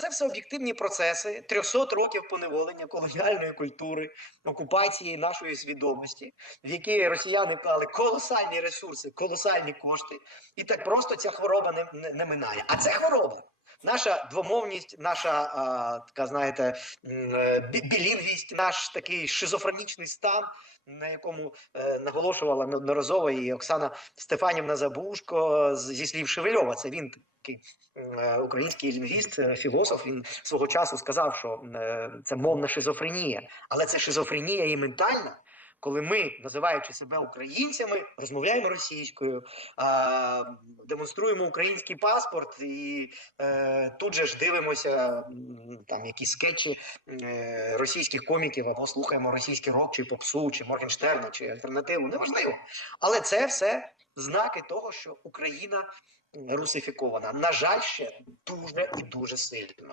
це все об'єктивні процеси 300 років поневолення колоніальної культури, окупації нашої свідомості, в які росіяни вклали колосальні ресурси, колосальні кошти, і так просто ця хвороба не, не, не минає. А це хвороба. Наша двомовність, наша а, така, знаєте, е, бі- білінгвість, наш такий шизофренічний стан, на якому е, наголошувала неодноразово і Оксана Стефанівна Забушко зі слів Шевельова. Це він український лінгвіст, е, філософ. Він свого часу сказав, що е, це мовна шизофренія, але це шизофренія і ментальна. Коли ми, називаючи себе українцями, розмовляємо російською, демонструємо український паспорт і е, тут же ж дивимося там якісь скетчі е, російських коміків або слухаємо російський рок, чи попсу, чи Моргенштерна, чи альтернативу, неважливо. Але це все знаки того, що Україна русифікована. На жаль, ще дуже і дуже сильно.